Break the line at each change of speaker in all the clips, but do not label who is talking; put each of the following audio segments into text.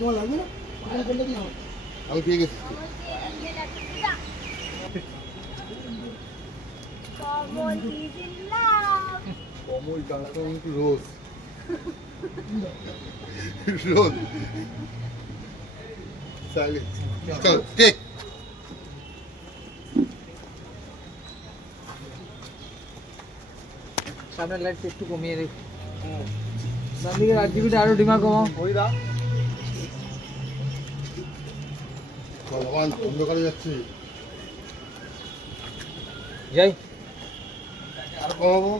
তোমার লাগবে না? ওখানে কোনটা দিয়ে
আমি পেয়ে গেছি। Kamal transform into rose. Rose. Silence চলো টেক
সামনের লাইটটা একটু কমিয়ে রেখো ডান দিকে আরজিবিটা আরও ডিমা কমাও।
ওই দা ভগবান অন্ধকারে যাচ্ছে।
যাই।
আর কমাবো?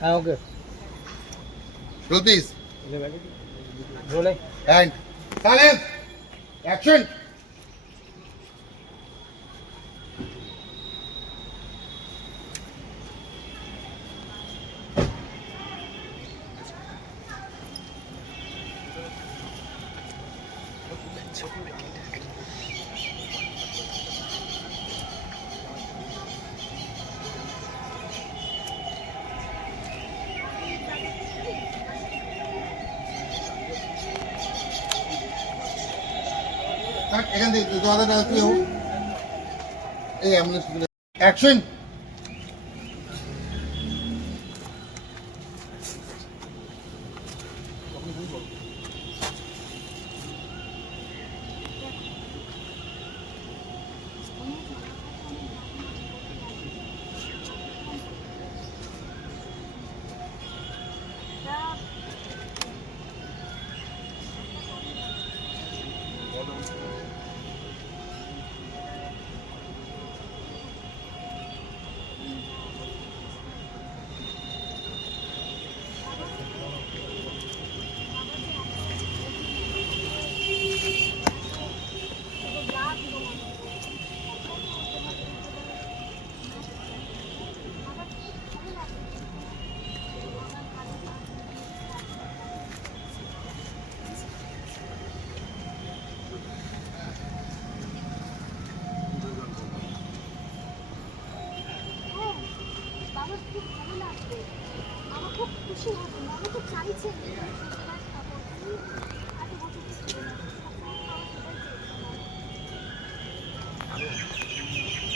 হ্যাঁ ওকে।
প্রতীশ
বলে।
And silence action. এখান থেকে তোমাদের কি তুই এই অ্যাম্বুলেন্স অ্যাকশন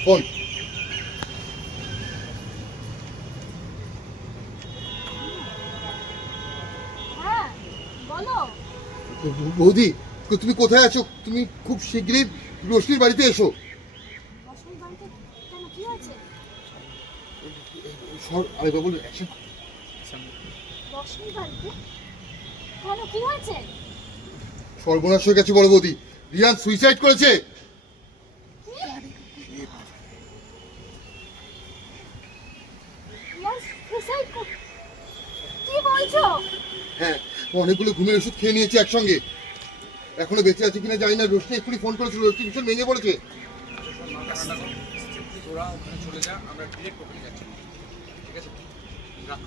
ফোন। বৌদি তুমি কোথায় আছো? তুমি খুব শীঘ্রই রোশনির বাড়িতে এসো।
রশ্মির বাড়িতে?
সর আরে বাবু অ্যাকশন
রশ্মির বাড়িতে। কেন কি হয়েছে?
সর্বনাশ হয়ে গেছে বড় বৌদি। রিয়ান সুইসাইড করেছে।
কি? বলছো?
হ্যাঁ অনেকগুলো ঘুমের ওষুধ খেয়ে নিয়েছে একসঙ্গে। এখনও বেঁচে আছে কিনা জানি না। রোশনি এক্ষুনি ফোন করেছিল। রোশনি ভীষণ ভেঙে পড়েছে।
তোরা ওখানে চলে যা আমরা ডিরেক্ট ওখানে যাচ্ছি। ঠিক আছে রাখ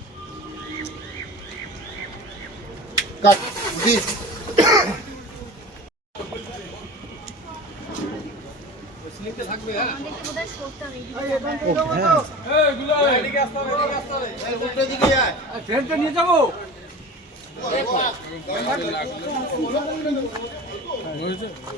কাট দিস।
নিয়ে যাব থার্মোকলটা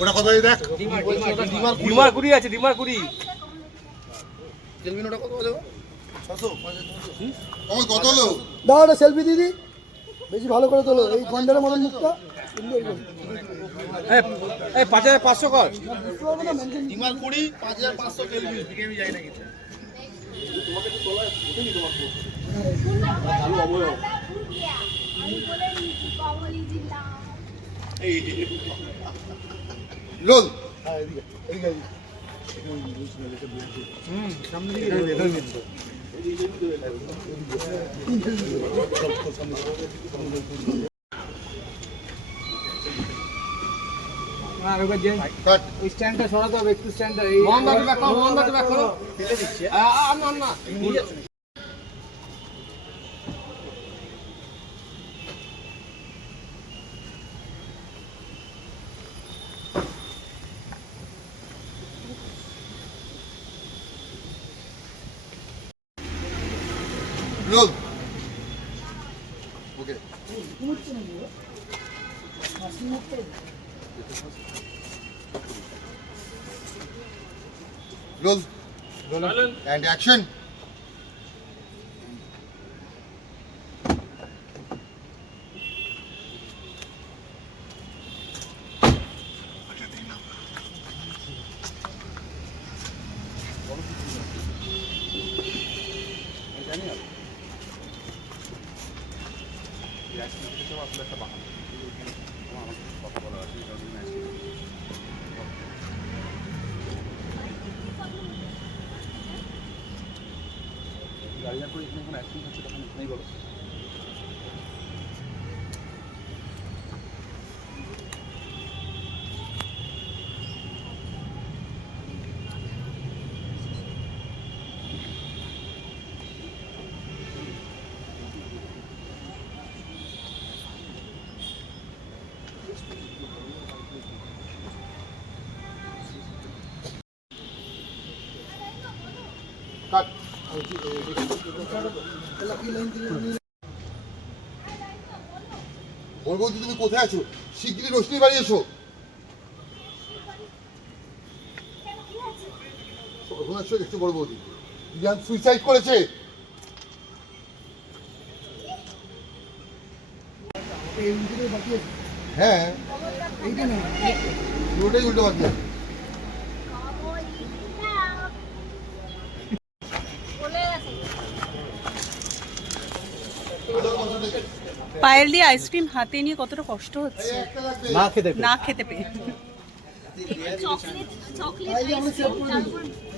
ওটা কত এই দেখ
ডিমার কুড়ি আছে ডিমার কুড়ি
ওটা কত কত
দাও একটা সেলফি দিদি বেশি ভালো করে তোলো এই ঘণ্টার মতন মুখটা
পাঁচ হাজার পাঁচশো কর
না
ডিমার কুড়ি পাঁচ হাজার পাঁচশো
আমি বলে দিচ্ছি কমলি দিলাম
রোল
আর ওকে যে ওই স্ট্যান্ডটা সরাতে হবে একটু স্ট্যান্ডটা এই
오케이. And action. গ্যাস সেটাও আসলে একটা বাহানা আমার কথা
বলা আছে গাড়ি যখন এখানে কোনো অ্যাক্সিডেন্ট হচ্ছে তখন এখানেই বলো বড় তুমি কোথায় আছো? শিগগিরই রোশনি বাড়ি এসো। বড় বৌদি রিয়ান সুইসাইড করেছে। হ্যাঁ।
এইটা না
পুরোটাই উল্টো বাকি আছে
পায়েল দিয়ে আইসক্রিম হাতে নিয়ে কতটা কষ্ট হচ্ছে।
না খেতে
না খেতে পেয়ে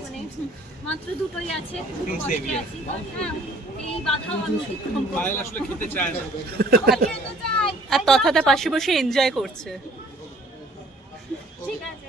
মানে মাত্র দুটোই আছে হ্যাঁ এই বাধা আমি অতিক্রম করব।
পায়েল আসলে খেতে চায় না।
খেতে তো চাই।
আর তথাতে পাশে বসে এনজয় করছে।
ঠিক আছে।